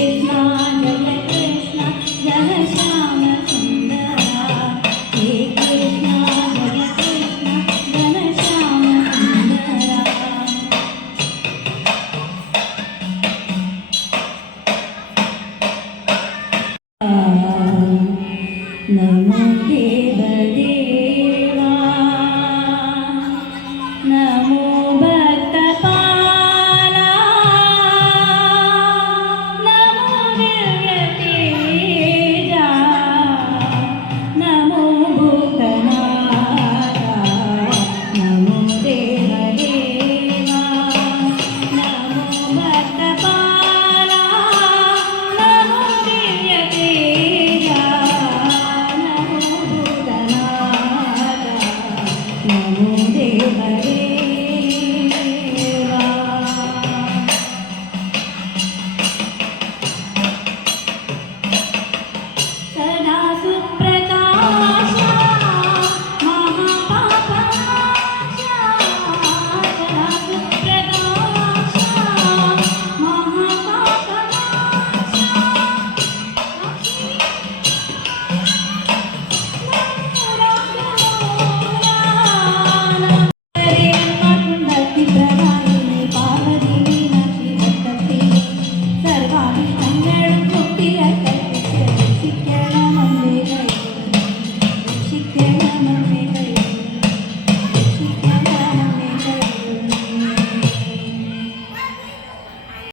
Krishna, Jai Namo ദേവരെ